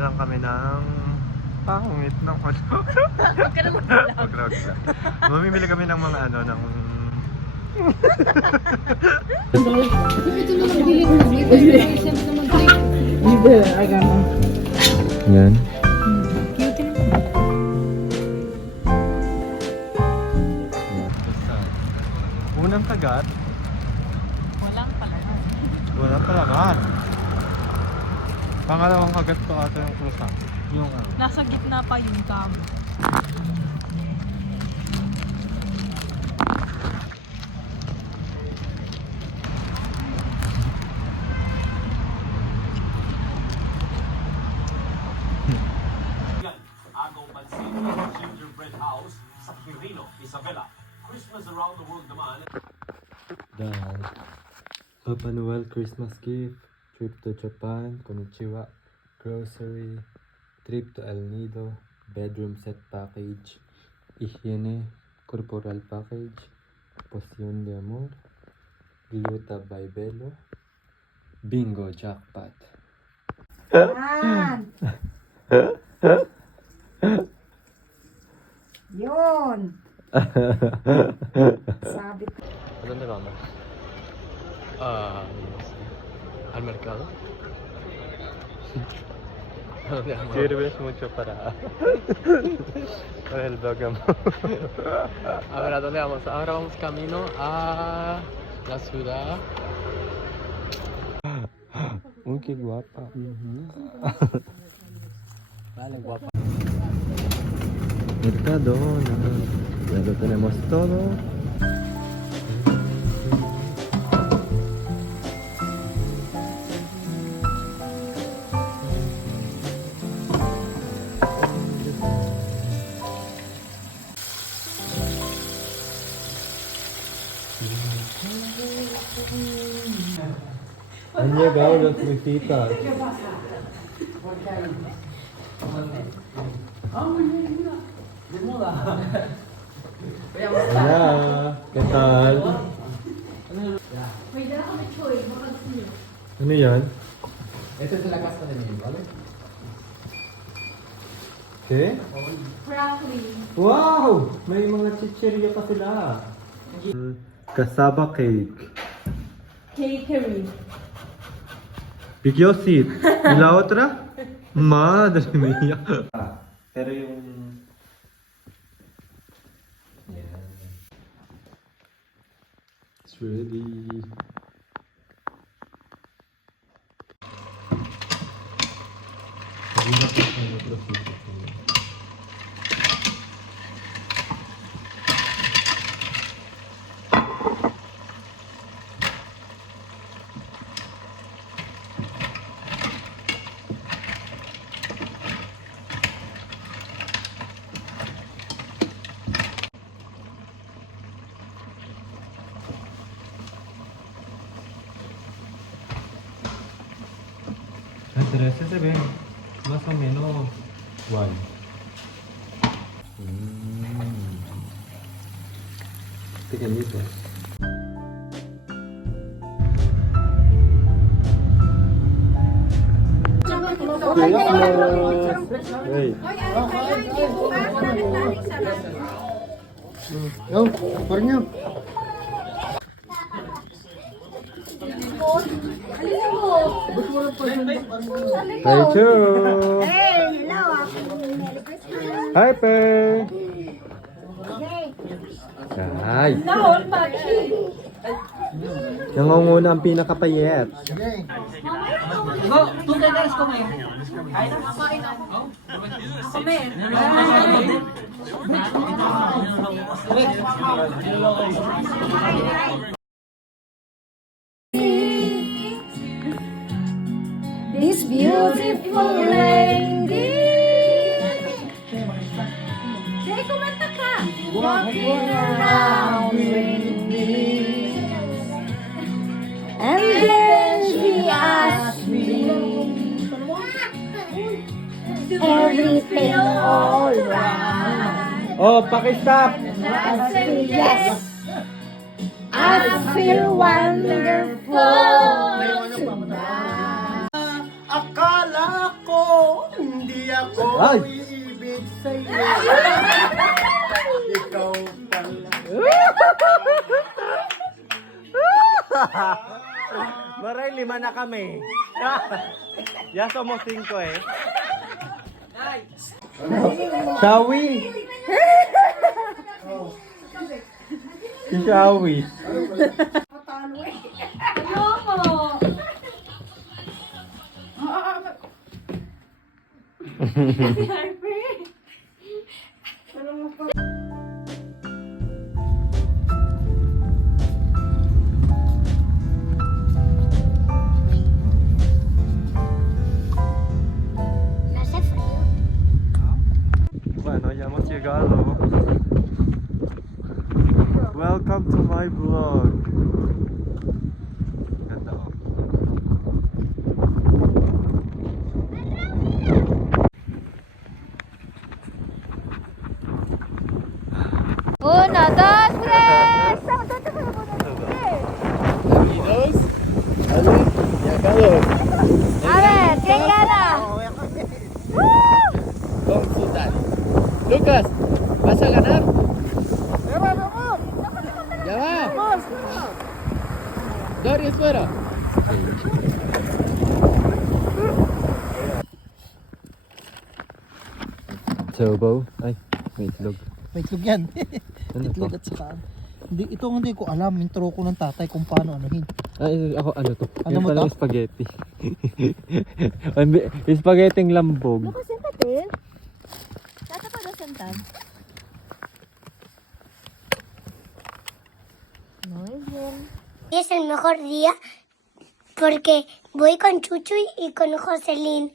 lang kami ng pangit ng ano. Huwag ka na mag-vlog. Wag na, wag na. Mamimili kami ng mga ano, ng... Yan. Unang kagat. Walang palaman. Walang palaman. Pangalawang kagat to ata yung croissant. Yung ano. Nasa gitna pa yung cam. Agaw Pansin, Gingerbread House sa Quirino, Isabela. Christmas around the world naman. Dahil Papa Noel Christmas gift, trip to Japan, konnichiwa, grocery, trip to El Nido, bedroom set package, hygiene, corporal package, poción de amor, gluta by Belo, bingo jackpot. Yan. Yun. Sabi ko. ¿Dónde vamos? No sé. ¿Al mercado? Sirves mucho para el vlog. A ver, ¿a dónde vamos? Ahora vamos camino a la ciudad. Uy, qué guapa. Vale, guapa. Mercadona. Ya lo tenemos todo. Han llegado las visitas. Hola, ¿qué tal? Ano yan? Esta es la casta de miel, ¿vale? ¿Qué? Broccoli. Wow! May mga chichirya pa sila. Cassava cake. Cakery. Bigyosit. ¿Y la otra? Madre mía. Pero yung... Yan. It's ready. Andrés, se ve más o menos igual. Pequeñitos. Hey. Oh, pornya. Hey, Chu. Hey, hello. Merry Christmas. Hi, Pe. Ay. No, Maki. Nangunguna ang pinakapayet. This beautiful lady. Jay, kumanta ka. Walking around with me. And then she asked me, everything alright? Oh, pakistop. I said yes. I feel wonderful tonight. Akala ko Hindi ako Ay! iibig sa'yo. Ikaw pala. Maray, 5 na kami. Ya somos 5 eh. Shawi! Si Shawi. Hace frío. Bueno, ya hemos llegado. Welcome to my vlog. Ganda oh. Uno, dos, tres. A ver, ¿quién gana? Consultar. Lucas, ¿vas a ganar? Ya va. Doris fuera. Chobo. Ay, may itlog. May itlog yan. Ano Itlog to? at saka. Hindi ko alam. Intro ko ng tatay kung paano anuhin. Ay, ako ano to? Ano Yung mo palang to? spaghetti. Spaghetti lambog. Lucas, siéntate. Trata para sentar. Muy bien. Es el mejor día porque voy con Chuchu y con Jocelyn.